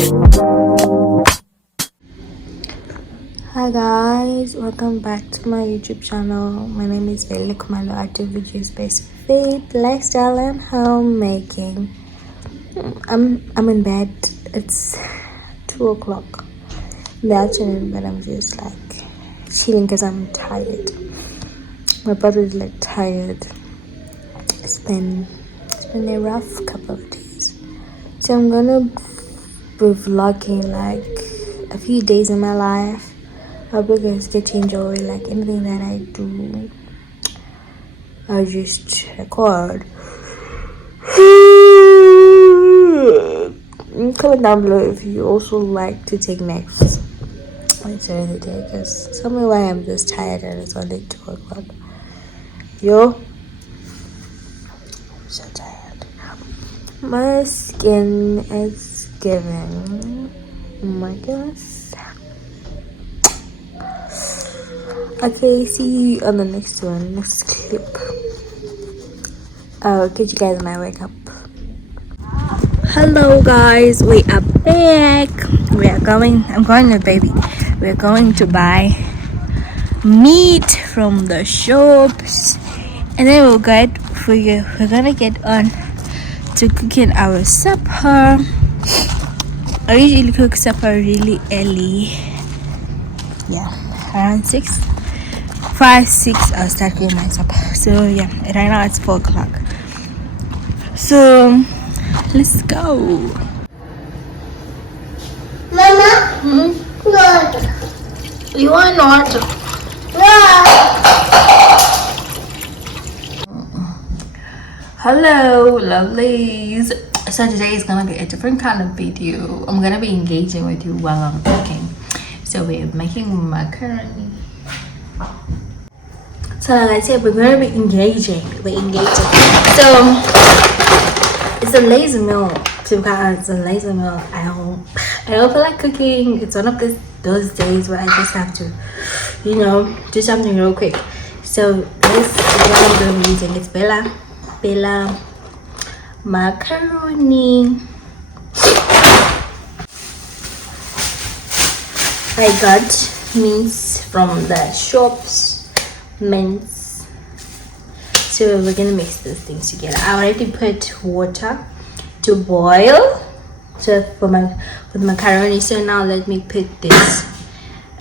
Hi guys, welcome back to my YouTube channel. My name is Vele Commando. I do videos based on faith, lifestyle, and homemaking. I'm in bed. It's 2 o'clock in the afternoon, but I'm just like chilling because I'm tired. My body is like tired. It's been a rough couple of days. So I'm gonna be vlogging like a few days in my life. I hope you guys get to enjoy like anything that I do. I just record. Comment down below if you also like to take naps during the day, because tell me why I'm just tired and it's only 2 o'clock. Yo, I'm so tired. My skin is giving. Oh my gosh. Okay, see you on the next clip. I'll catch you guys when I wake up. Hello guys, we are back. I'm going with baby. We're going to buy meat from the shops, and then we're gonna get on to cooking our supper. I usually cook supper really early. Yeah, around 5, 6 I'll start cooking my supper. So yeah, right now it's 4 o'clock. So let's go. Mama? No. You want not? No. Hello, lovelies. So today is gonna be a different kind of video. I'm gonna be engaging with you while I'm cooking. So we're making macaroni. So like I said, we're gonna be engaging. So it's a lazy meal. To be honest, it's a lazy meal. I don't feel like cooking. It's one of those days where I just have to, do something real quick. So this is what I'm gonna be using. It's Bella macaroni. I got mince from the shops. Mince. So we're gonna mix these things together. I already put water to boil for the macaroni. So now let me put this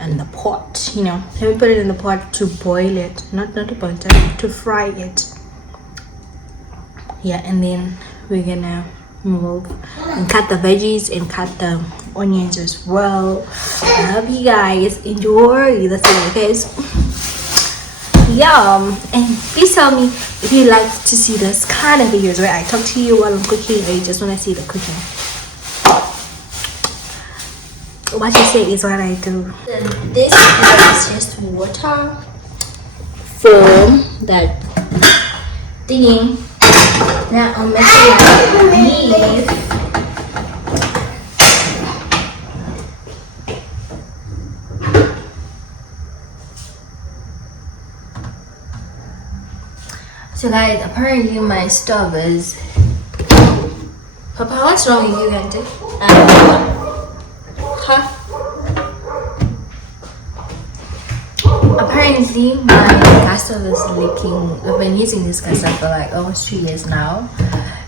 in the pot. Let me put it in the pot to boil it, not to boil it, to fry it. Yeah, and then we're gonna move and cut the veggies and cut the onions as well. I hope you guys enjoy this video, guys. Yum. And please tell me if you like to see this kind of videos where I talk to you while I'm cooking, or you just want to see the cooking. What you say is what I do. This is just water from that thingy. Now I'm making my beef. So guys, apparently my stove is... Papa, what's wrong with you, Auntie? Huh? Apparently my gas stove is leaking. I've been using this gas stove for like almost 2 years now.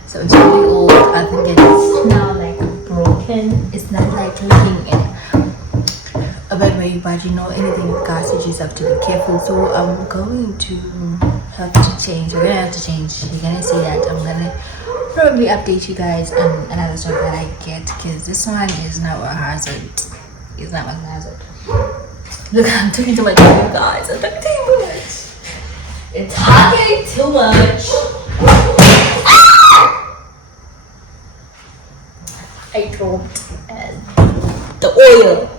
So it's really old. I think it's now like broken. It's not like leaking in a bad way, but anything with gas, you just have to be careful. So I'm going to have to change. We're gonna have to change. You're gonna see that. I'm gonna probably update you guys on another stuff that I get, because this one is not a hazard. It's not a hazard. Look, I'm talking too much to you guys. I'm talking too much. It's talking too much. I dropped the oil.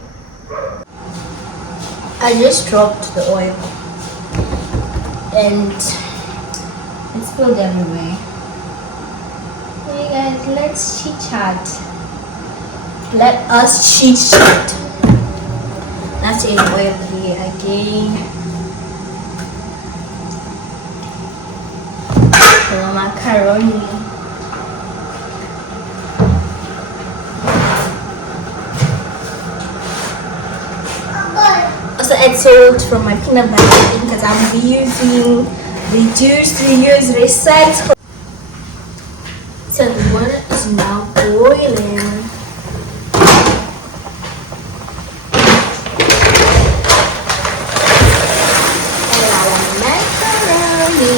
I just dropped the oil and it spilled everywhere. Hey guys, let's chit chat. Let us chit chat. That's it, oil here again. The macaroni. also add salt from my peanut butter because I'm reusing, reduce, reuse, recycle. So the water is now boiling. And our macaroni.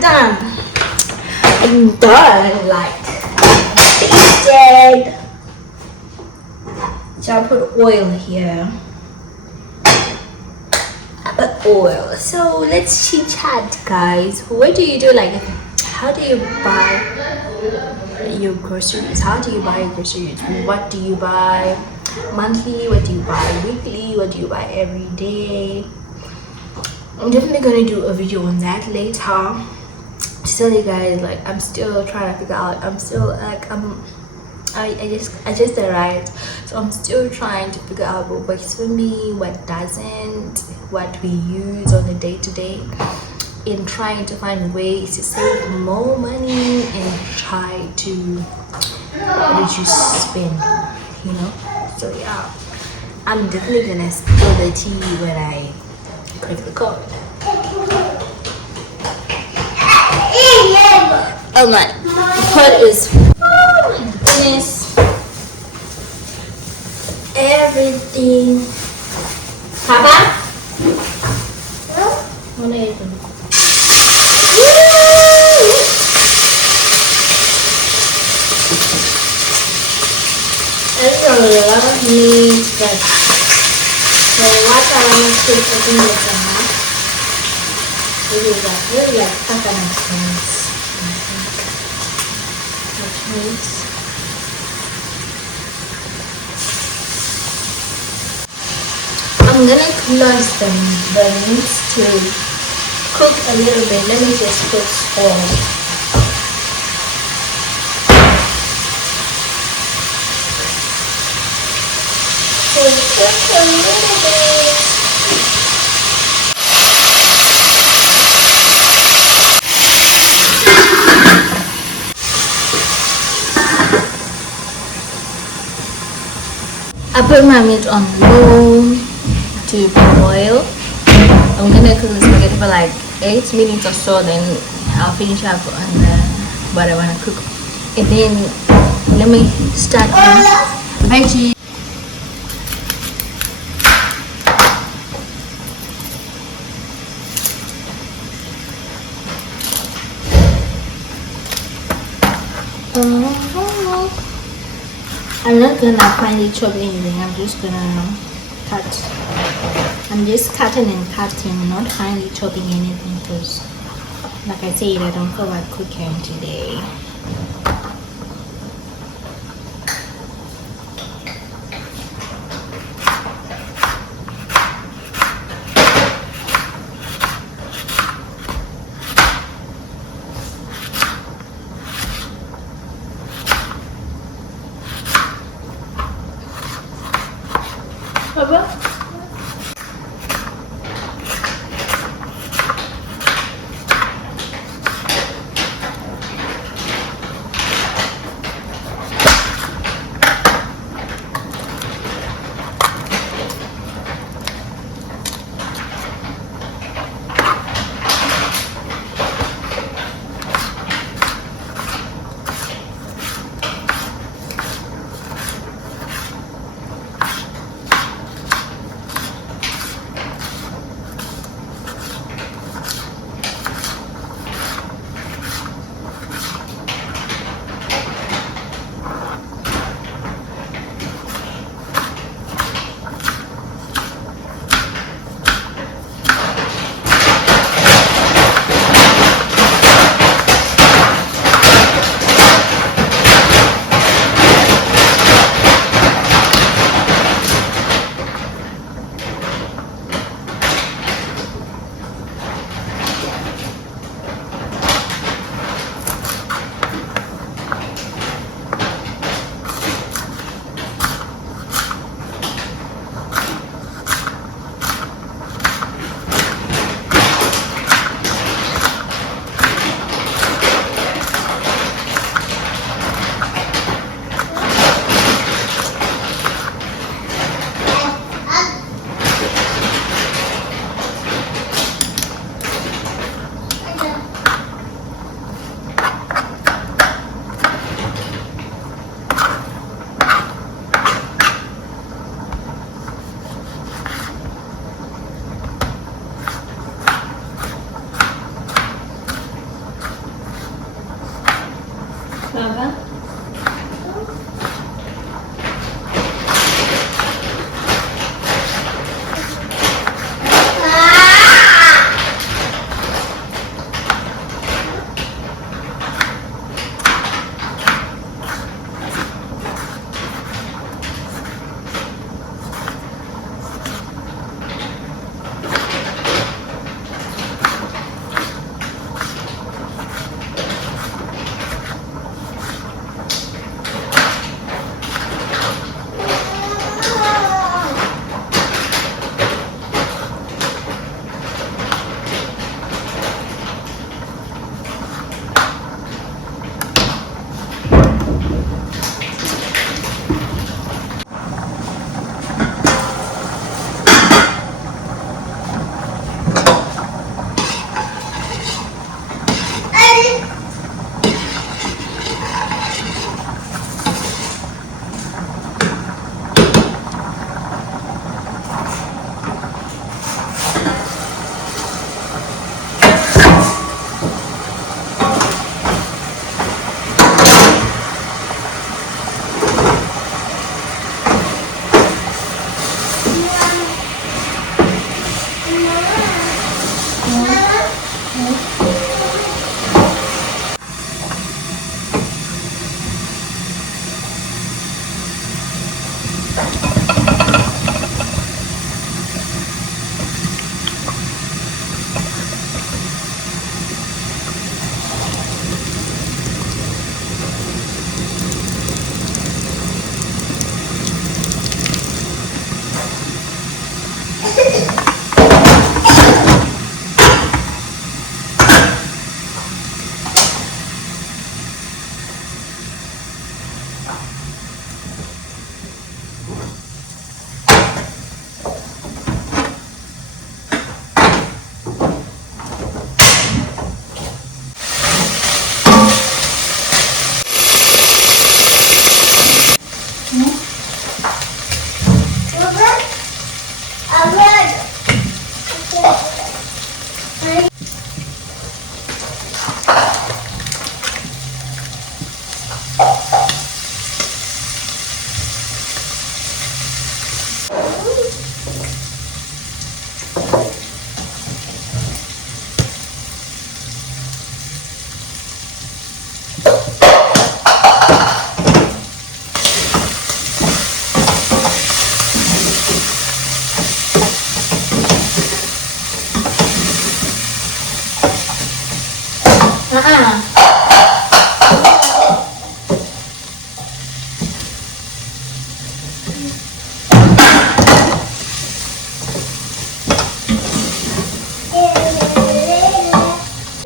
Done. I'm done. Like tasted. So I put oil here. I put oil. So let's chit chat, guys. What do you do? Like, how do you buy your groceries? How do you buy your groceries? What do you buy monthly? What do you buy weekly? What do you buy every day? I'm definitely gonna do a video on that later. To tell you guys, like, I'm still trying to figure out. I'm still like I just arrived, so I'm still trying to figure out what works for me, what doesn't, what we use on a day-to-day, in trying to find ways to save more money and try to reduce spend, you know. So yeah, I'm definitely gonna spill the tea when I click the code. Oh my pot is, oh my goodness, everything. Papa? What are you doing? That's a lot of meat, but what I want to put, I think it's enough. Really like coconut things. I'm gonna close the meat to cook a little bit. Let me just put oil. Cook a little bit. I put my meat on low to boil. I'm gonna cook the spaghetti for like 8 minutes or so, then I'll finish up on what I wanna cook. And then let me start with veggies. I'm not gonna finely chop anything. I'm just gonna cut. I'm just cutting and cutting, not finely chopping anything, because, like I said, I don't feel like cooking today.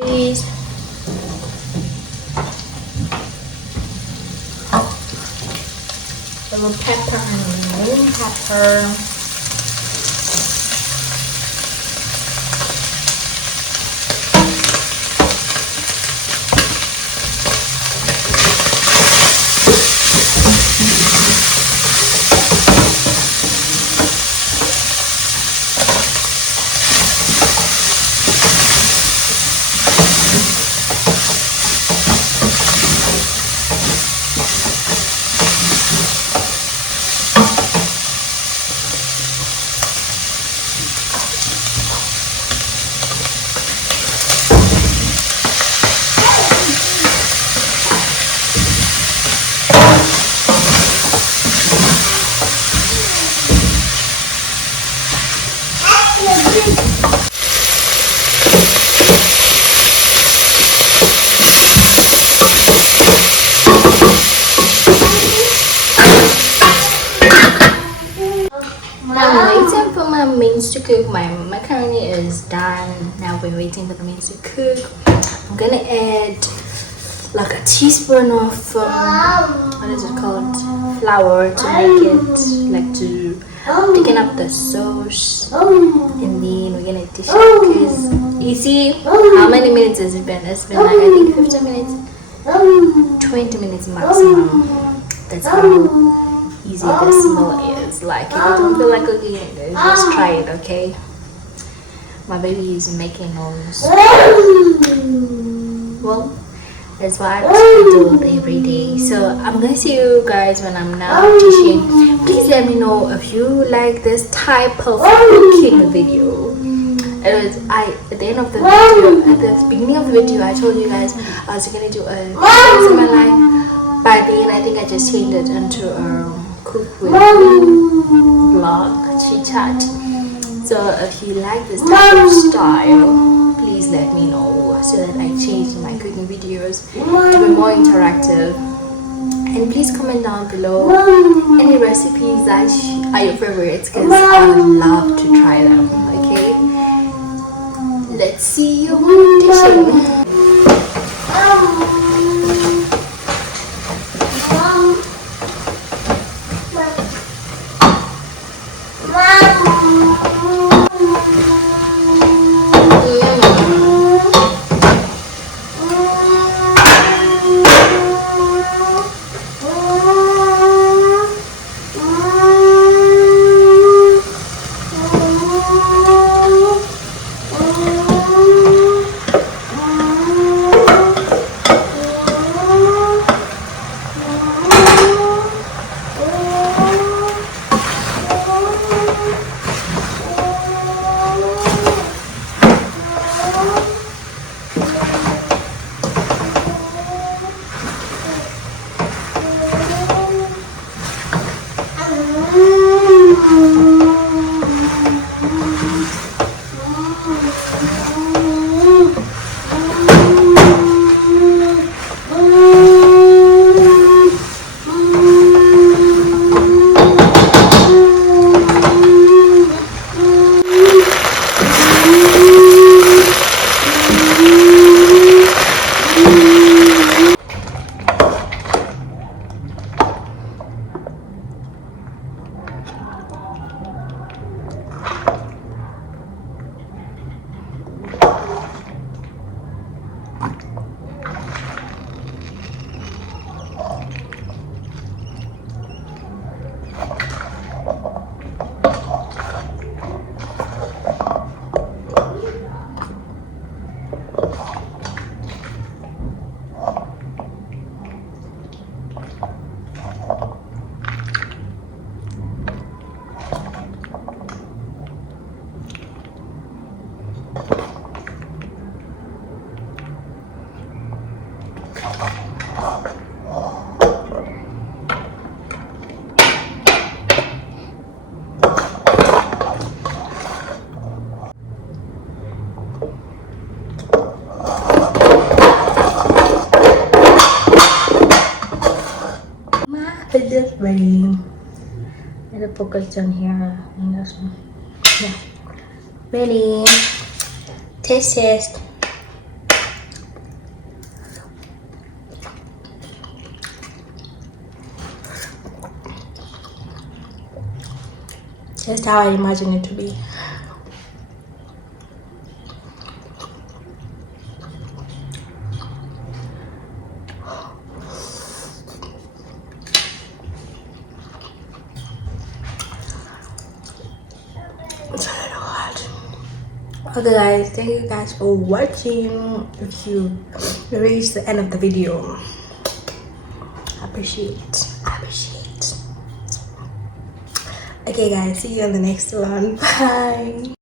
Please. Little pepper and green pepper. I'm mince to cook. My macaroni is done. Now we're waiting for the mince to cook. I'm gonna add like a teaspoon of what is it called, flour, to make it like to thicken up the sauce, and then we're gonna dish it. Because you see how many minutes has it been? It's been like I think 15 minutes, 20 minutes maximum. That's how easy this meal is. Like if you don't feel like cooking it, just try it, okay? My baby is making noise. Well, that's what I do every day. So I'm gonna see you guys when I'm now teaching. Please let me know if you like this type of cooking video. At the end of the video, at the beginning of the video, I told you guys I was gonna do a once in my life. By then, I think I just changed it into a cook with me vlog, chit chat. So if you like this type of style, please let me know so that I change my cooking videos to be more interactive. And please comment down below any recipes that are your favorites, because I would love to try them. Okay, let's see you when dishing. Ready? Let it focus down here. Yeah. Ready? Taste test. Just how I imagine it to be. It's a little hot. Okay guys, thank you guys for watching. If you reached the end of the video, I appreciate. Okay guys, see you on the next one. Bye.